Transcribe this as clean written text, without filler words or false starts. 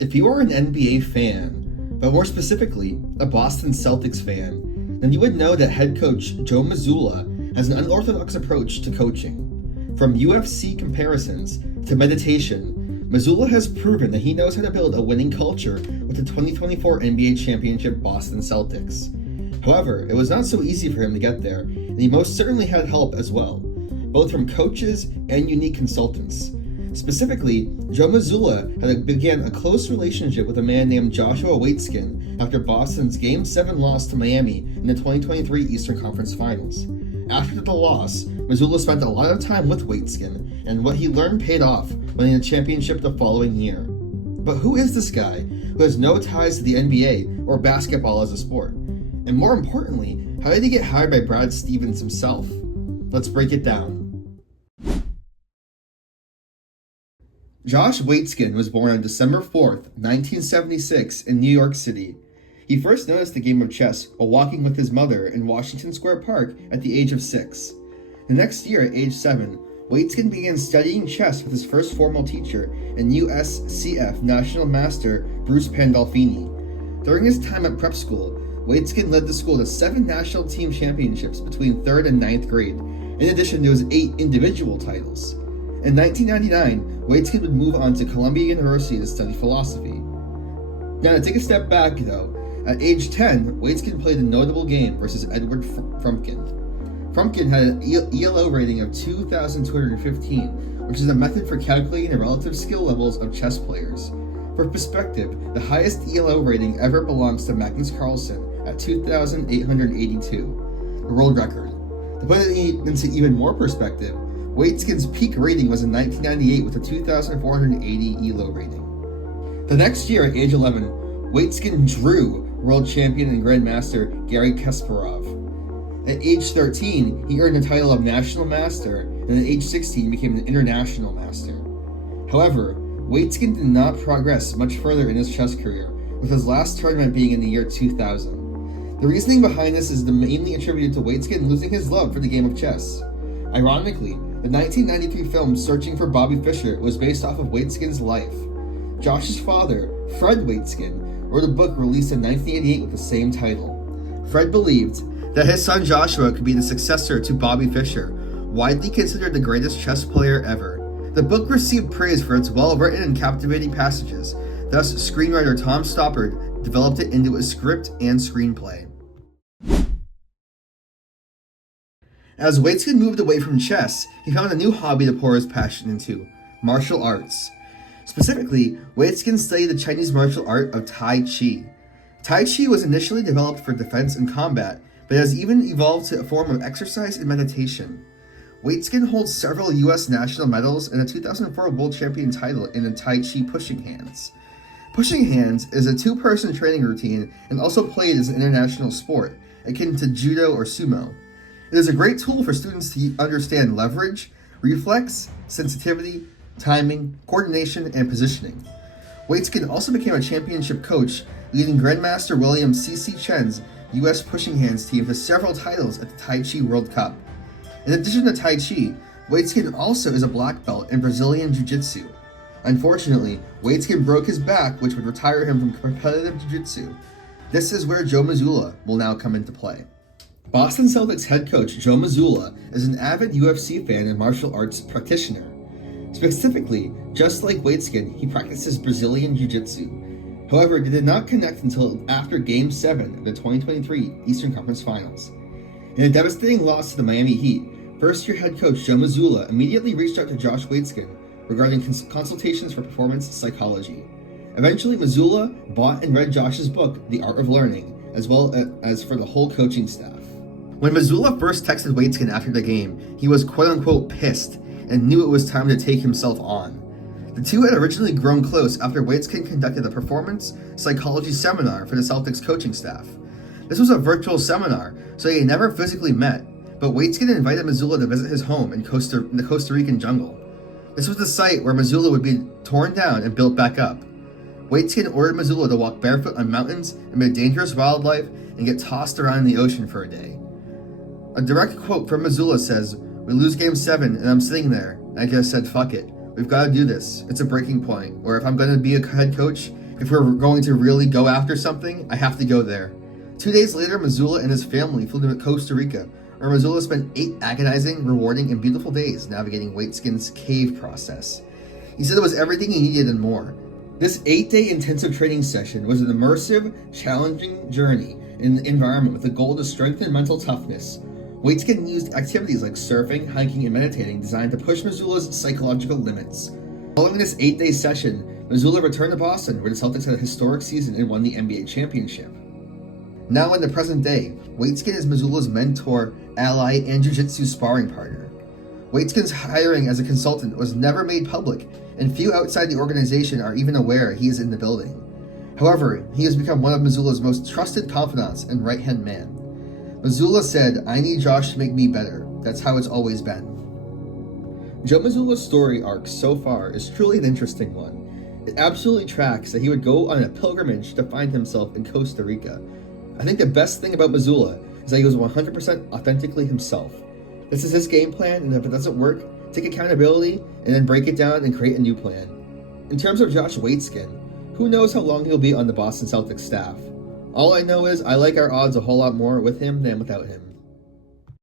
If you are an NBA fan, but more specifically, a Boston Celtics fan, then you would know that head coach Joe Mazzulla has an unorthodox approach to coaching. From UFC comparisons to meditation, Mazzulla has proven that he knows how to build a winning culture with the 2024 NBA championship Boston Celtics. However, it was not so easy for him to get there, and he most certainly had help as well, both from coaches and unique consultants. Specifically, Joe Mazzulla began a close relationship with a man named Joshua Waitzkin after Boston's Game 7 loss to Miami in the 2023 Eastern Conference Finals. After the loss, Mazzulla spent a lot of time with Waitzkin, and what he learned paid off, winning the championship the following year. But who is this guy who has no ties to the NBA or basketball as a sport? And more importantly, how did he get hired by Brad Stevens himself? Let's break it down. Josh Waitzkin was born on December 4th, 1976 in New York City. He first noticed the game of chess while walking with his mother in Washington Square Park at the age of 6. The next year, at age 7, Waitzkin began studying chess with his first formal teacher and USCF National Master Bruce Pandolfini. During his time at prep school, Waitzkin led the school to 7 national team championships between 3rd and 9th grade, in addition to his 8 individual titles. In 1999, Waitzkin would move on to Columbia University to study philosophy. Now, to take a step back, though, at age 10, Waitzkin played a notable game versus Edward Frumpkin. Frumpkin had an ELO rating of 2,215, which is a method for calculating the relative skill levels of chess players. For perspective, the highest ELO rating ever belongs to Magnus Carlsen at 2,882, the world record. To put it into even more perspective, Waitzkin's peak rating was in 1998 with a 2,480 ELO rating. The next year, at age 11, Waitzkin drew world champion and grandmaster Garry Kasparov. At age 13, he earned the title of National Master, and at age 16 became an International Master. However, Waitzkin did not progress much further in his chess career, with his last tournament being in the year 2000. The reasoning behind this is mainly attributed to Waitzkin losing his love for the game of chess. Ironically, the 1993 film Searching for Bobby Fischer was based off of Waitzkin's life. Josh's father, Fred Waitzkin, wrote a book released in 1988 with the same title. Fred believed that his son Joshua could be the successor to Bobby Fischer, widely considered the greatest chess player ever. The book received praise for its well-written and captivating passages, thus screenwriter Tom Stoppard developed it into a script and screenplay. As Waitzkin moved away from chess, he found a new hobby to pour his passion into: martial arts. Specifically, Waitzkin studied the Chinese martial art of Tai Chi. Tai Chi was initially developed for defense and combat, but has even evolved to a form of exercise and meditation. Waitzkin holds several U.S. national medals and a 2004 world champion title in the Tai Chi pushing hands. Pushing hands is a 2-person training routine and also played as an international sport, akin to judo or sumo. It is a great tool for students to understand leverage, reflex, sensitivity, timing, coordination, and positioning. Waitzkin also became a championship coach, leading Grandmaster William C.C. Chen's U.S. pushing hands team to several titles at the Tai Chi World Cup. In addition to Tai Chi, Waitzkin also is a black belt in Brazilian Jiu-Jitsu. Unfortunately, Waitzkin broke his back, which would retire him from competitive Jiu-Jitsu. This is where Joe Mazzulla will now come into play. Boston Celtics head coach Joe Mazzulla is an avid UFC fan and martial arts practitioner. Specifically, just like Waitzkin, he practices Brazilian Jiu-Jitsu. However, they did not connect until after Game 7 of the 2023 Eastern Conference Finals. In a devastating loss to the Miami Heat, first-year head coach Joe Mazzulla immediately reached out to Josh Waitzkin regarding consultations for performance psychology. Eventually, Mazzulla bought and read Josh's book, The Art of Learning, as well as for the whole coaching staff. When Mazzulla first texted Waitzkin after the game, he was quote-unquote pissed and knew it was time to take himself on. The two had originally grown close after Waitzkin conducted a performance psychology seminar for the Celtics coaching staff. This was a virtual seminar, so they never physically met, but Waitzkin invited Mazzulla to visit his home in the Costa Rican jungle. This was the site where Mazzulla would be torn down and built back up. Waitzkin ordered Mazzulla to walk barefoot on mountains amid dangerous wildlife and get tossed around in the ocean for a day. A direct quote from Mazzulla says, "We lose game 7 and I'm sitting there. I just said, fuck it. We've got to do this. It's a breaking point. Or if I'm going to be a head coach, if If we're going to really go after something, I have to go there. 2 days later, Mazzulla and his family flew to Costa Rica, where Mazzulla spent 8 agonizing, rewarding, and beautiful days navigating Waitzkin's cave process. He said it was everything he needed and more. This 8-day intensive training session was an immersive, challenging journey in an environment with the goal to strengthen mental toughness. Waitzkin used activities like surfing, hiking, and meditating designed to push Mazzulla's psychological limits. Following this 8-day session, Mazzulla returned to Boston, where the Celtics had a historic season and won the NBA championship. Now in the present day, Waitzkin is Mazzulla's mentor, ally, and jiu-jitsu sparring partner. Waitzkin's hiring as a consultant was never made public, and few outside the organization are even aware he is in the building. However, he has become one of Mazzulla's most trusted confidants and right-hand man. Mazzulla said, "I need Josh to make me better. That's how it's always been." Joe Mazzulla's story arc so far is truly an interesting one. It absolutely tracks that he would go on a pilgrimage to find himself in Costa Rica. I think the best thing about Mazzulla is that he was 100% authentically himself. This is his game plan, and if it doesn't work, take accountability and then break it down and create a new plan. In terms of Josh Waitzkin, who knows how long he'll be on the Boston Celtics staff? All I know is I like our odds a whole lot more with him than without him.